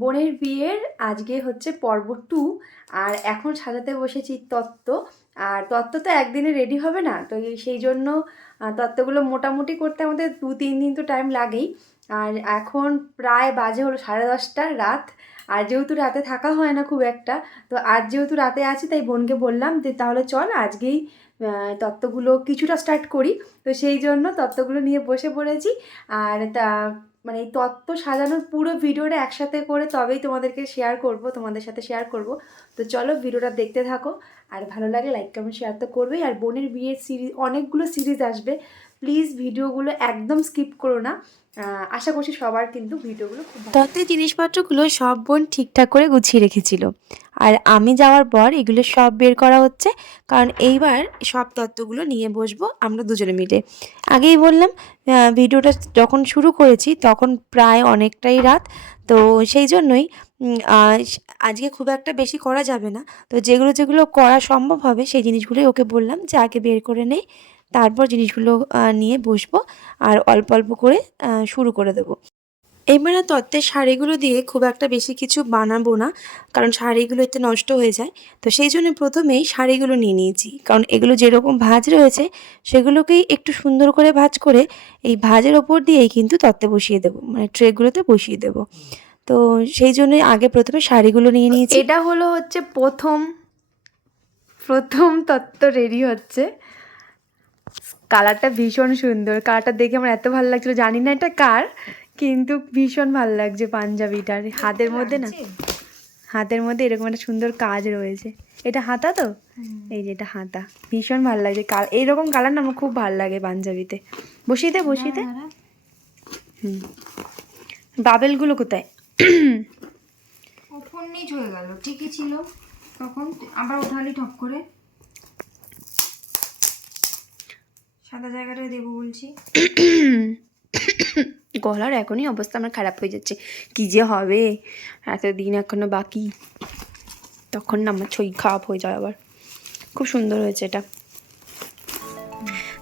বোনের বিয়ের আজকে হচ্ছে পর্ব টু আর এখন সাজাতে বসেছি তত্ত্ব। আর তত্ত্ব তো একদিনে রেডি হবে না, তো সেই জন্য তত্ত্বগুলো মোটামুটি করতে আমাদের দু, তিন দিন তো টাইম লাগেই। আর এখন প্রায় বাজে হলো সাড়ে দশটা রাত, আর যেহেতু রাতে থাকা হয় না খুব একটা, তো আজ যেহেতু রাতে আছি তাই বোনকে বললাম যে তাহলে চল আজকেই তত্ত্বগুলো কিছুটা স্টার্ট করি। তো সেই জন্য তত্ত্বগুলো নিয়ে বসে পড়েছি। আর তা মানে এই তত্ত্ব সাজানোর পুরো ভিডিওটা একসাথে করে তবেই তোমাদেরকে শেয়ার করব, তোমাদের সাথে শেয়ার করব। তো চলো ভিডিওটা দেখতে থাকো। আর ভালো লাগে লাইক কমেন্ট শেয়ার তো করবেই। আর বোনের বিয়ের সিরিজ অনেকগুলো সিরিজ আসবে। প্লিজ ভিডিওগুলো একদম স্কিপ করো না। আশা করছি সবার কিন্তু ভিডিওগুলো খুব ভালো জিনিসপত্রগুলো সব বোন ঠিকঠাক করে গুছিয়ে রেখেছিল। আর আমি যাওয়ার পর এগুলো সব বের করা হচ্ছে। কারণ এইবার সব তত্ত্বগুলো নিয়ে বসবো আমরা দুজনে মিলে। আগেই বললাম ভিডিওটা যখন শুরু করেছি, তখন প্রায় অনেকটাই রাত। তো সেই জন্যই আজকে খুব একটা বেশি করা যাবে না। তো যেগুলো যেগুলো করা সম্ভব হবে, সেই জিনিসগুলোই ওকে বললাম যে, আগে বের করে নেই তারপর জিনিসগুলো নিয়ে বসবো, আর অল্প অল্প করে শুরু করে দেবো। এবারে তত্ত্বের শাড়িগুলো দিয়ে খুব একটা বেশি কিছু বানাবো না, কারণ শাড়িগুলো এতে নষ্ট হয়ে যায়। তো সেই জন্য প্রথমেই শাড়িগুলো নিয়ে নিয়েছি। কারণ এগুলো যেরকম ভাঁজ রয়েছে, সেগুলোকেই একটু সুন্দর করে ভাঁজ করে এই ভাঁজের ওপর দিয়েই কিন্তু তত্ত্বে বসিয়ে দেবো মানে ট্রেগুলোতে বসিয়ে দেবো। তো সেই জন্যই আগে প্রথমে শাড়িগুলো নিয়ে নিয়েছি। এটা হলো হচ্ছে প্রথম প্রথম তত্ত্ব রেডি হচ্ছে। কালারটা ভীষণ সুন্দর। কালারটা দেখে আমার এত ভালো লাগছিল। জানি না এটা কার কিন্তু ভীষণ ভালো লাগছে পাঞ্জাবিটার। হাতের মধ্যে না? হাতের মধ্যে এরকম একটা সুন্দর কাজ রয়েছে। এটা হাতা তো? এই যে এটা হাতা। ভীষণ ভালো লাগছে। কাল এইরকম কালার না আমার খুব ভালো লাগে পাঞ্জাবিতে। বসিতে বসিতে। হুম। বাবেলগুলো কোথায়? ওপর নিচ হয়ে গেল। ঠিকই ছিল তখন। আবার ওঠালি ঠক করে। সাদা জায়গাটায় দেবো বলছি। গলার এখনই অবস্থা আমার খারাপ হয়ে যাচ্ছে। কি যে হবে? এতদিন এখনও বাকি। তখন না আমার ছই খারাপ হয়ে যায় আবার। খুব সুন্দর হয়েছে এটা।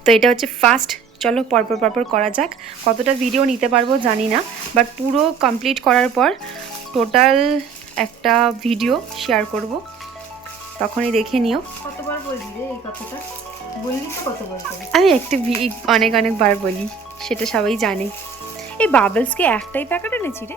তো এটা হচ্ছে ফার্স্ট চলো পরপর পরপর করা যাক। কতটা ভিডিও নিতে পারব জানি না। বাট পুরো কমপ্লিট করার পর টোটাল একটা ভিডিও শেয়ার করব। তখনই দেখে নিও। কতবার বলবি রে এই কথাটা? বললি তো কতবার আমি একটি অনেক অনেকবার বলি সেটা সবাই জানে। এই বাবলসকে একটাই প্যাকেট এনেছি রে।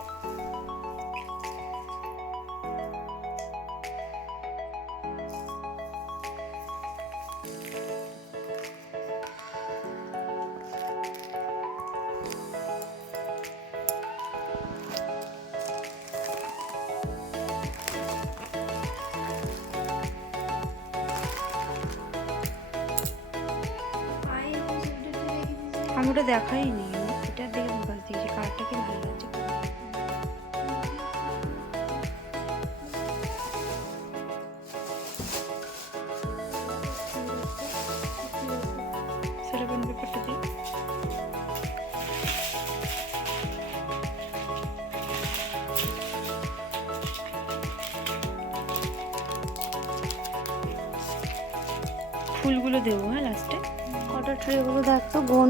আমি ওটা দেখাইনি এটা দেখে ফোকাস দিয়েছি কালারটা কি ভালো লাগছে। ফুলগুলো দেবো হ্যাঁ লাস্টে কটা ট্রেগুলো দেখ তো, বোন।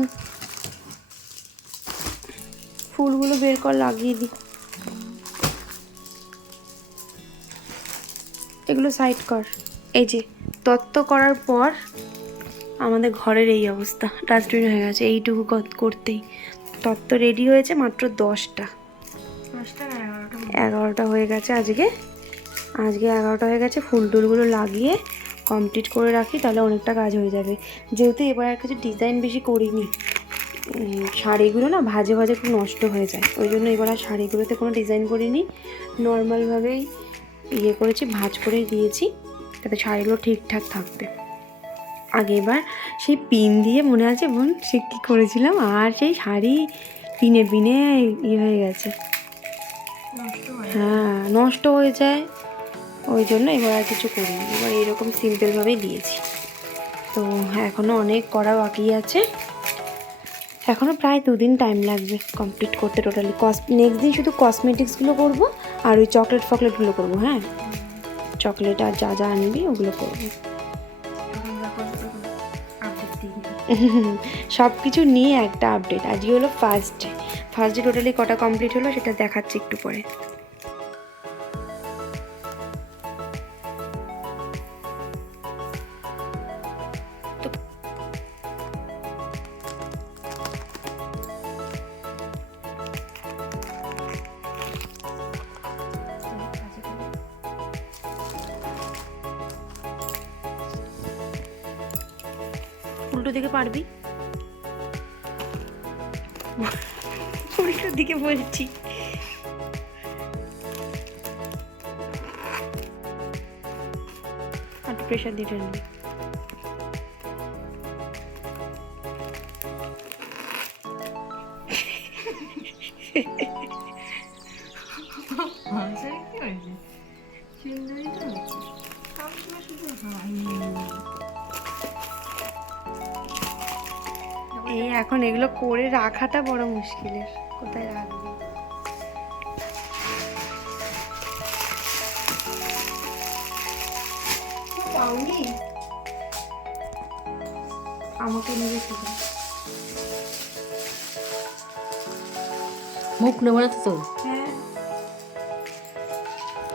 ফুলগুলো বের কর লাগিয়ে দিই এগুলো সাইড কর। এই যে তত্ত্ব করার পর আমাদের ঘরের এই অবস্থা। ডাস্টবিন হয়ে গেছে এইটুকু করতেই। তত্ত্ব রেডি হয়েছে মাত্র দশটা। এগারোটা হয়ে গেছে আজকে। আজকে এগারোটা হয়ে গেছে ফুল টুলগুলো লাগিয়ে কমপ্লিট করে রাখি তাহলে অনেকটা কাজ হয়ে যাবে। যেহেতু এবার আর কিছু ডিজাইন বেশি করিনি শাড়িগুলো না ভাজে ভাজে খুব নষ্ট হয়ে যায়। ওই জন্য এবার আর শাড়িগুলোতে কোনো ডিজাইন করিনি। নর্মালভাবেই ইয়ে করেছি ভাজ করে দিয়েছি যাতে শাড়িগুলো ঠিকঠাক থাকবে আগে এবার সেই পিন দিয়ে মনে আছে বোন? সে কী করেছিলাম? আর সেই শাড়ি পিনে পিনে ইয়ে হয়ে গেছে। হ্যাঁ নষ্ট হয়ে যায়। ওই জন্য এবার আর কিছু করিনি। এবার এরকম সিম্পলভাবেই দিয়েছি। তো এখনও অনেক করা বাকি আছে। এখনও প্রায় দুদিন টাইম লাগবে কমপ্লিট করতে টোটালি কস নেক্সট দিন শুধু কসমেটিক্সগুলো করব আর ওই চকলেট ফকলেটগুলো করব হ্যাঁ? চকলেট আর যা যা আনবি ওগুলো করব। সব কিছু নিয়ে একটা আপডেট আজকে হলো first day first day totally কটা কমপ্লিট হলো সেটা দেখাচ্ছি একটু পরে। উল্টো দিকে পারবি উল্টো দিকে বলছি একটু প্রেশার দিয়ে টেনে নে। এই এখন এগুলো করে রাখাটা বড় মুশকিলের। কোথায় রাখবি? আমাকে শুধু মুখ নেব না তো হ্যাঁ।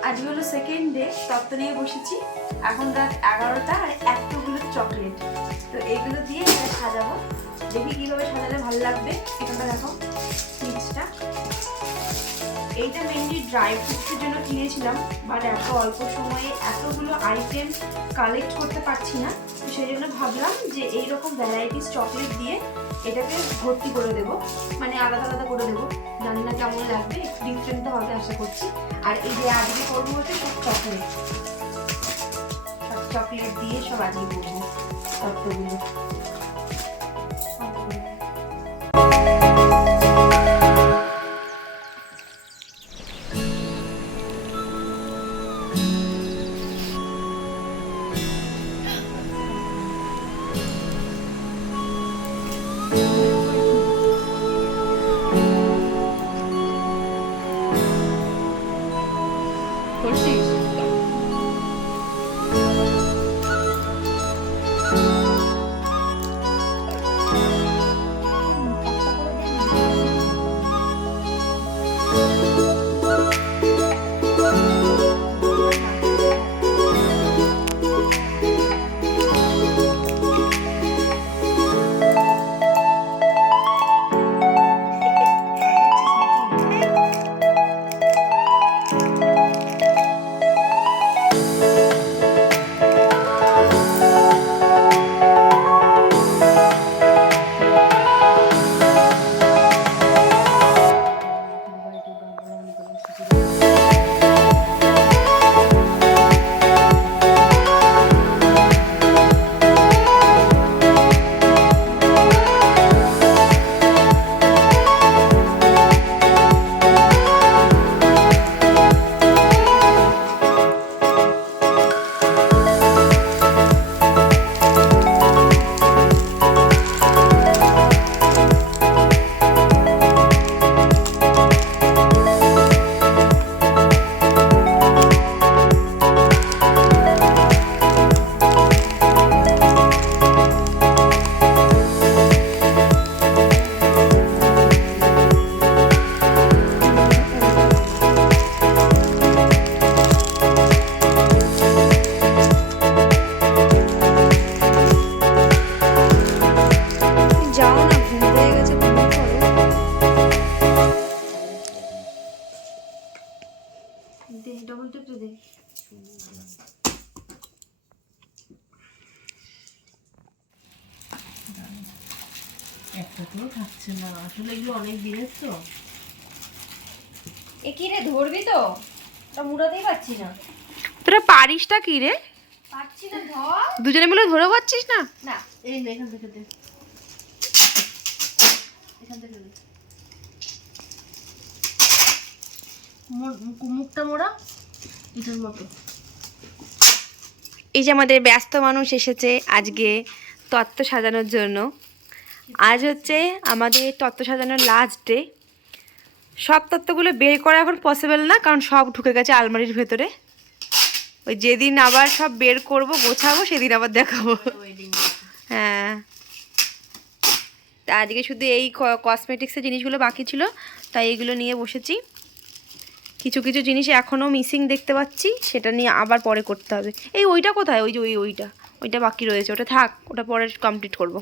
আজকে হলো সেকেন্ড ডে তত্ত্ব নিয়ে বসেছি। এখন রাত এগারোটা আর এতগুলো চকলেট তো এইগুলো দিয়ে এটা সাজাবো। দেখি কীভাবে সাজালে ভালো লাগবে। এখানটা দেখো মিক্সটা এইটা মেনলি ড্রাই ফ্রুটসের জন্য কিনেছিলাম বাট এত অল্প সময়ে এতগুলো আইটেম কালেক্ট করতে পারছি না। সেই জন্য ভাবলাম যে এইরকম ভ্যারাইটিস চকলেট দিয়ে এটাকে ভর্তি করে দেবো। মানে আলাদা আলাদা করে দেবো। জানি না কেমন লাগবে, একটু ডিফারেন্ট তো হবে আশা করছি। আর এই যে আজকে করব হচ্ছে সব চকলেট সব চকলেট দিয়ে সব আজকে করব তত্ত্বগুলো করছিস আসলে এগুলো অনেক দিনের তো। এ কি রে ধরবি তো? ওটা মুড়াতেই পারছি না। তোরা পারিসটা কি রে? পারছি না ধর। দুজনে মিলে ধরে না? না। এই নে, এখান থেকে দে। এখান থেকে দে। মুখটা মোড়া এটার মতো। এই যে আমাদের ব্যস্ত মানুষ এসেছে আজকে তত্ত্ব সাজানোর জন্য। আজ হচ্ছে আমাদের তত্ত্ব সাজানোর লাস্ট ডে সব তত্ত্বগুলো বের করা এখন পসিবল না, কারণ সব ঢুকে গেছে আলমারির ভেতরে। ওই যেদিন আবার সব বের করব, গোছাবো, সেদিন আবার দেখাবো। হ্যাঁ। তা আজকে শুধু এই কসমেটিক্সের জিনিসগুলো বাকি ছিল, তাই এগুলো নিয়ে বসেছি। কিছু কিছু জিনিস এখনও মিসিং দেখতে পাচ্ছি, সেটা নিয়ে আবার পরে করতে হবে। এই ওইটা কোথায়? ওই যে ওই ওইটা। ওইটা বাকি রয়েছে। ওটা থাক, ওটা পরে কমপ্লিট করব।